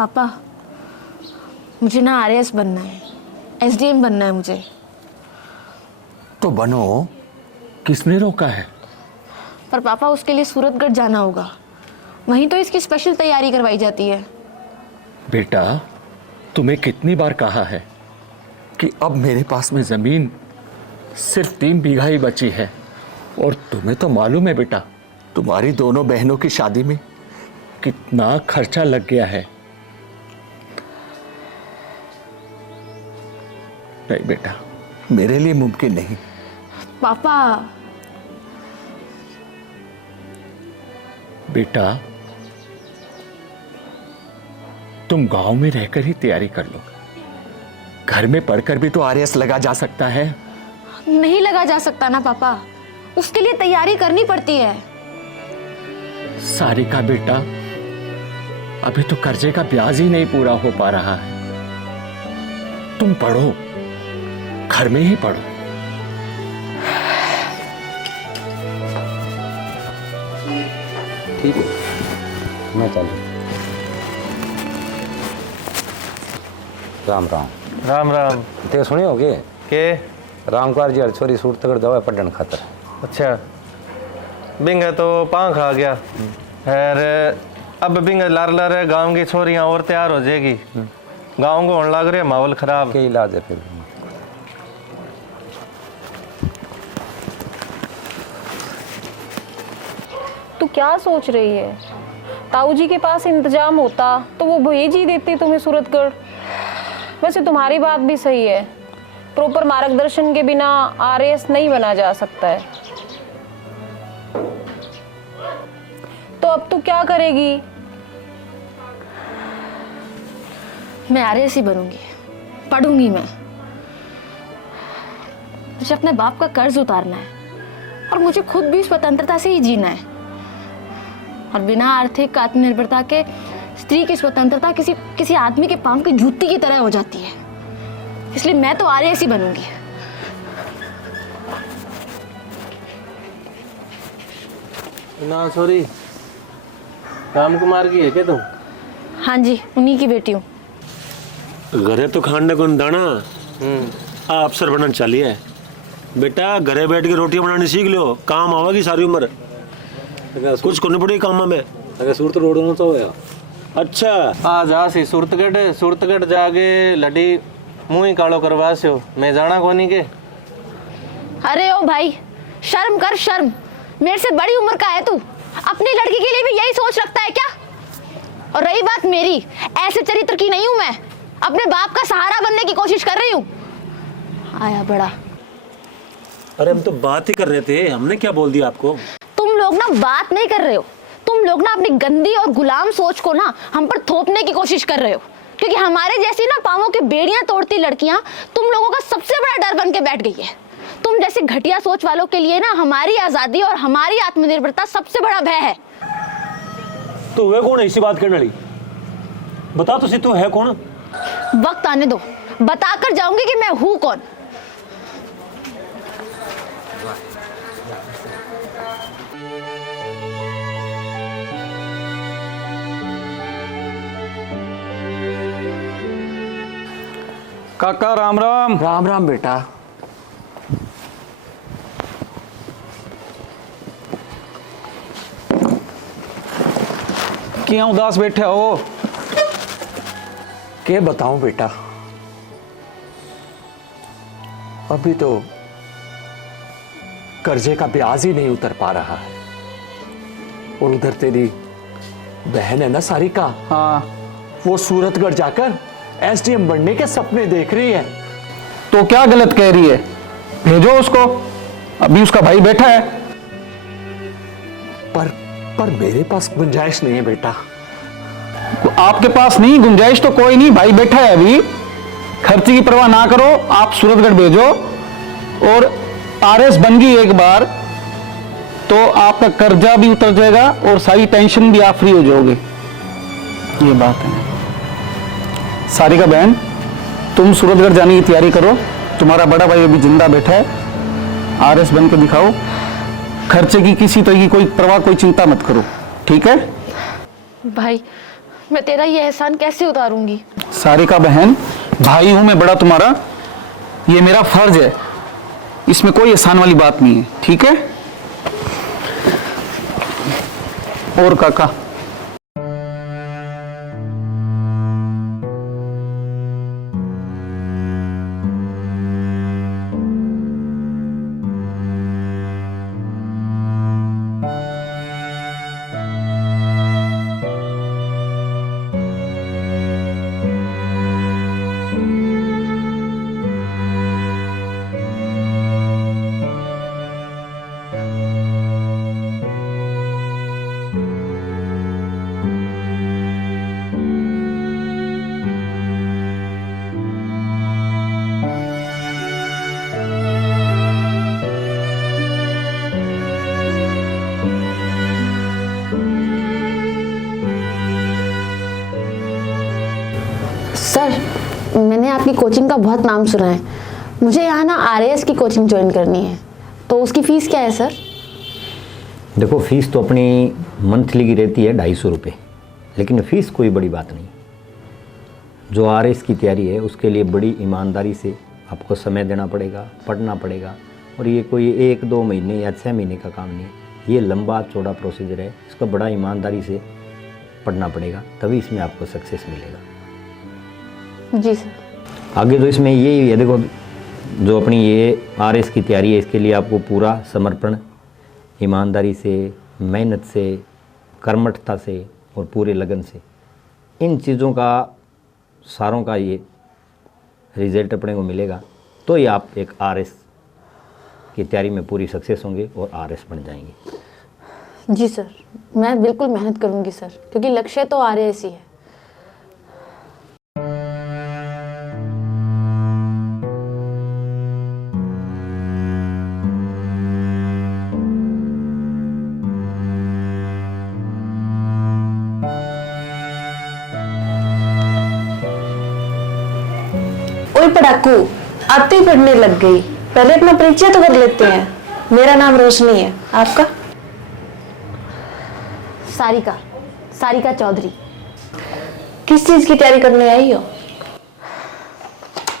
पापा, मुझे ना आरएएस बनना है, एसडीएम बनना है मुझे। तो बनो, किसने रोका है? पर पापा उसके लिए सूरतगढ़ जाना होगा, वहीं तो इसकी स्पेशल तैयारी करवाई जाती है। बेटा, तुम्हें कितनी बार कहा है कि अब मेरे पास में जमीन सिर्फ 3 बीघा ही बची है, और तुम्हें तो मालूम है बेटा, तुम्हारी दोनों बहनों की शादी में कितना खर्चा लग गया है। नहीं बेटा, मेरे लिए मुमकिन नहीं। पापा। बेटा, तुम गांव में रहकर ही तैयारी कर लो। घर में पढ़कर भी तो आरएएस लगा जा सकता है। नहीं लगा जा सकता ना पापा, उसके लिए तैयारी करनी पड़ती है। सारिका बेटा, अभी तो कर्जे का ब्याज ही नहीं पूरा हो पा रहा है। तुम पढ़ो, घर में ही पढ़ो। ठीक है, मैं चलूं। राम राम। राम राम। ते सुने होगे के रामकुमार जी छोरी सूरत तक दवा पढ़न खातर। अच्छा, बिंगा तो पाँख आ गया है। अब बिंगा लार लार गांव की छोरियां और तैयार हो जाएगी। गांव को होने लग रहे माहौल खराब। के इलाज है फिर? तू क्या सोच रही है? ताऊ जी के पास इंतजाम होता तो वो भेज ही देते तुम्हें सूरतगढ़। वैसे तुम्हारी बात भी सही है, प्रॉपर मार्गदर्शन के बिना आरएएस नहीं बना जा सकता है। तो अब तू क्या करेगी? मैं आरएएस ही बनूंगी, पढ़ूंगी मैं। मुझे अपने बाप का कर्ज उतारना है और मुझे खुद भी स्वतंत्रता से ही जीना है। और बिना आर्थिक आत्मनिर्भरता के स्त्री की स्वतंत्रता किसी आदमी के पांव की जूती की तरह हो जाती है। इसलिए मैं तो आरएएस ही बनूंगी। ना छोरी रामकुमार की है क्या तुम? हाँ जी, उन्हीं की बेटी हूँ। घरे तो खाने को दाना अफसर बनना चाहिए बेटा। घरे बैठ के रोटियां बनानी सीख लो, काम आवेगी सारी उम्र। कुछ करनी पड़ेगी काम में। अगर सूरत रोड में तो होया। अच्छा, आ जा सी सूरतगढ़ जाके लड़ी मुंह ही कालो करवा से हो। मैं जाना कोनी के। अरे ओ भाई, शर्म कर शर्म। मेरे से बड़ी उम्र का है तू, अपनी लड़की के लिए भी यही सोच रखता है क्या? और रही बात मेरी, ऐसे चरित्र की नहीं हूं मैं। अपने बाप का सहारा बनने की कोशिश कर रही हूँ। आया बड़ा। अरे हम तो बात ही कर रहे थे, हमने क्या बोल दिया आपको? तुम लोग ना बात नहीं कर रहे हो, तुम लोग ना अपनी गंदी और गुलाम सोच को ना हम पर थोपने की कोशिश कर रहे हो। क्योंकि हमारे जैसी ना पांवों की बेड़ियां तोड़ती लड़कियां तुम लोगों का सबसे बड़ा डर बन के बैठ गई है। तुम जैसे घटिया सोच वालों के लिए ना हमारी आजादी और हमारी आत्मनिर्भरता सबसे बड़ा भय है। तो वे कौन है इसी बात करने वाली? बता तो सी, तू है कौन? वक्त आने दो, बताकर जाऊंगी कि मैं हूं कौन। काका राम राम। राम राम बेटा। क्या उदास बैठे हो? क्या बताऊं बेटा, अभी तो कर्जे का ब्याज ही नहीं उतर पा रहा है। और उधर तेरी बहन है ना सारिका, हाँ, वो सूरतगढ़ जाकर एसडीएम बनने के सपने देख रही है। तो क्या गलत कह रही है? भेजो उसको, अभी उसका भाई बैठा है। पर मेरे पास गुंजाइश नहीं है बेटा। तो आपके पास नहीं गुंजाइश तो कोई नहीं, भाई बैठा है अभी। खर्चे की परवाह ना करो, आप सूरतगढ़ भेजो। और आरएस बन गई एक बार तो आपका कर्जा भी उतर जाएगा और सारी टेंशन भी आप फ्री हो जाओगे। ये बात है। सारिका बहन, तुम सूरतगढ़ जाने की तैयारी करो। तुम्हारा बड़ा भाई अभी जिंदा बैठा है, आरएस बन के दिखाओ। खर्चे की किसी तरह की कोई परवाह, कोई चिंता मत करो, ठीक है? भाई, मैं तेरा ये एहसान कैसे उतारूंगी? सारिका बहन, भाई हूं मैं बड़ा तुम्हारा, ये मेरा फर्ज है, इसमें कोई एहसान वाली बात नहीं है, ठीक है? और काका, सर, मैंने आपकी कोचिंग का बहुत नाम सुना है। मुझे यहाँ ना आरएएस की कोचिंग ज्वाइन करनी है, तो उसकी फ़ीस क्या है सर? देखो, फीस तो अपनी मंथली की रहती है 250 रुपये, लेकिन फ़ीस कोई बड़ी बात नहीं। जो आरएएस की तैयारी है उसके लिए बड़ी ईमानदारी से आपको समय देना पड़ेगा, पढ़ना पड़ेगा, और ये कोई 1-2 महीने या 6 महीने का काम नहीं है। ये लंबा चौड़ा प्रोसीजर है, इसको बड़ा ईमानदारी से पढ़ना पड़ेगा, तभी इसमें आपको सक्सेस मिलेगा। जी सर। आगे तो इसमें यही है, देखो जो अपनी ये आरएएस की तैयारी है इसके लिए आपको पूरा समर्पण, ईमानदारी से, मेहनत से, कर्मठता से और पूरे लगन से, इन चीज़ों का सारों का ये रिजल्ट अपने को मिलेगा, तो ये आप एक आरएएस की तैयारी में पूरी सक्सेस होंगे और आरएएस बन जाएंगे। जी सर, मैं बिल्कुल मेहनत करूँगी सर, क्योंकि लक्ष्य तो आरएएस ही है। ओए पढ़ाकू, आते ही पढ़ने लग गई। पहले अपना परिचय तो कर लेते हैं। मेरा नाम रोशनी है, आपका? सारिका, सारिका चौधरी। किस चीज की तैयारी करने आई हो?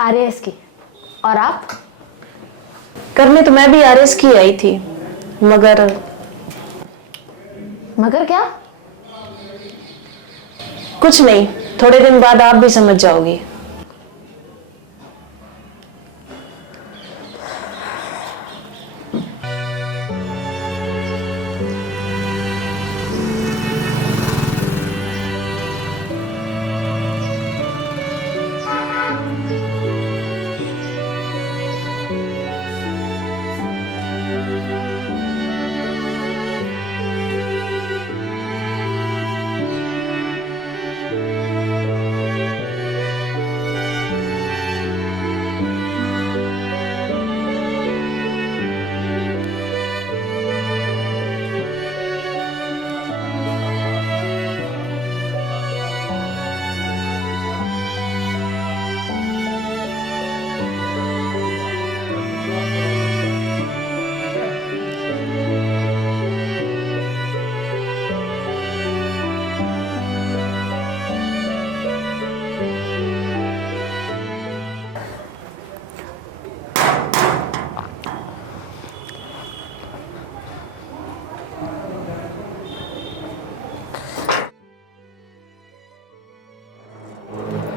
आरएएस की। और आप? करने तो मैं भी आरएएस की आई थी, मगर क्या? कुछ नहीं, थोड़े दिन बाद आप भी समझ जाओगी।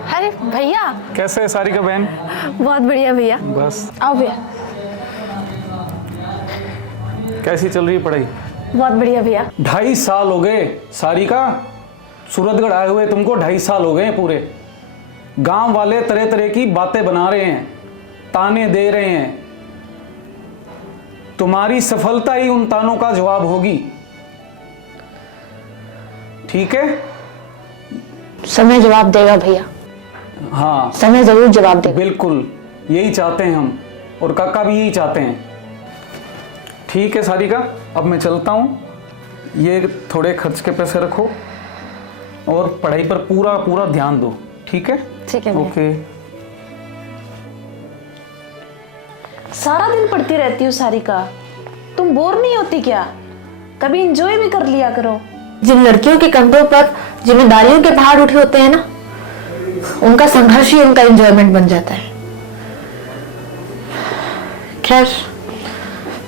अरे भैया, कैसे है सारिका बहन? बहुत बढ़िया भैया। बस, आओ भैया। कैसी चल रही है पढ़ाई? बहुत बढ़िया भैया। 2.5 साल हो गए सारिका, सूरतगढ़ आए हुए तुमको 2.5 साल हो गए पूरे। गांव वाले तरह तरह की बातें बना रहे हैं, ताने दे रहे हैं। तुम्हारी सफलता ही उन तानों का जवाब होगी, ठीक है? समय जवाब देगा भैया। हाँ, समय जरूर जवाब देगा। बिल्कुल यही चाहते हैं हम, और काका भी यही चाहते हैं। ठीक है सारिका, अब मैं चलता हूँ। ये थोड़े खर्च के पैसे रखो और पढ़ाई पर पूरा पूरा ध्यान दो, ठीक है? ठीक है भैया। ओके। सारा दिन पढ़ती रहती हो सारिका, तुम बोर नहीं होती क्या? कभी एंजॉय भी कर लिया करो। जिन लड़कियों के कंधों पर जिम्मेदारियों के पहाड़ उठे होते हैं ना, उनका संघर्ष ही उनका एंजॉयमेंट बन जाता है। खैर,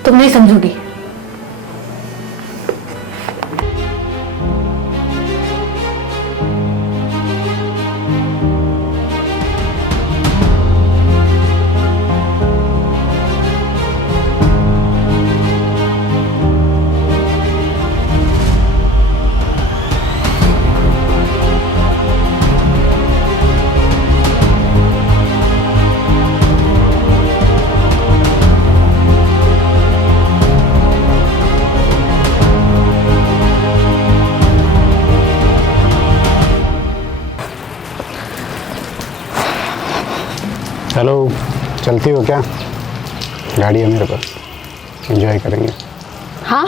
तुम नहीं समझोगी। हेलो, चलती हो क्या? गाड़ी है मेरे पास, एंजॉय करेंगे। हाँ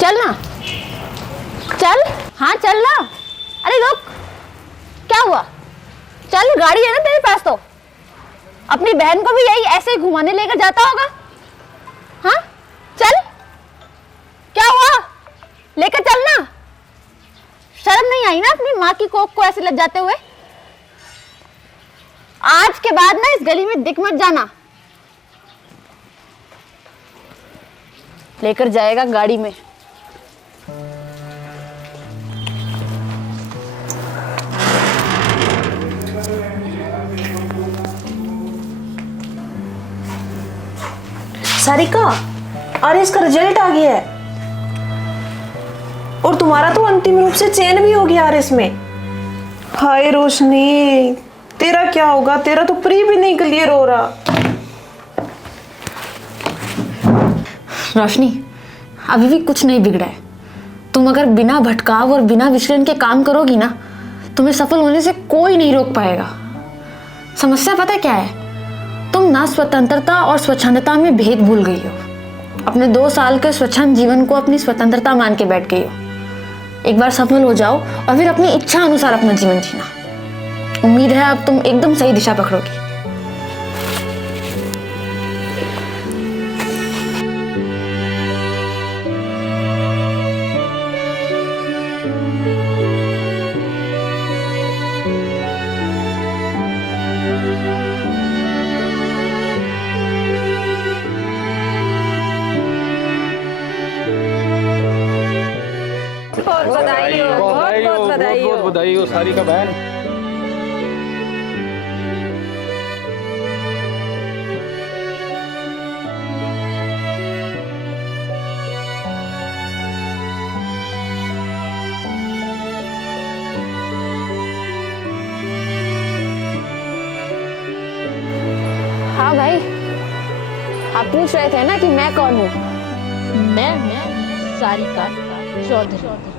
चल ना, चल। हाँ चल ना। अरे रुक, क्या हुआ? चल, गाड़ी है ना तेरे पास तो। अपनी बहन को भी यही ऐसे ही घुमाने लेकर जाता होगा। हाँ चल, क्या हुआ? लेकर चल ना। शर्म नहीं आई ना अपनी माँ की कोख को ऐसे लग जाते हुए? आज के बाद ना इस गली में दिख मत जाना। लेकर जाएगा गाड़ी में। सारिका, आरएस का रिजल्ट आ गया है और तुम्हारा तो अंतिम रूप से चयन भी हो गया आरएस में। हाय रोशनी, तेरा क्या होगा? तेरा तो प्री भी नहीं क्लियर हो रहा। रोशनी, अभी भी कुछ नहीं बिगड़ा है। तुम अगर बिना भटकाव और बिना विचलन के काम करोगी ना, तुम्हें सफल होने से कोई नहीं रोक पाएगा। समस्या पता है क्या है? तुम ना स्वतंत्रता और स्वच्छंदता में भेद भूल गई हो। अपने 2 साल के स्वच्छंद जीवन को अपनी स्वतंत्रता मान के बैठ गई हो। एक बार सफल हो जाओ और फिर अपनी इच्छा अनुसार अपना जीवन जीना। उम्मीद है अब तुम एकदम सही दिशा पकड़ोगी। बधाई हो, बहुत बधाई हो। बधाई हो सारिका बहन। हाँ भाई, आप पूछ रहे थे ना कि मैं कौन हूँ? मैं सारिका चौधरी।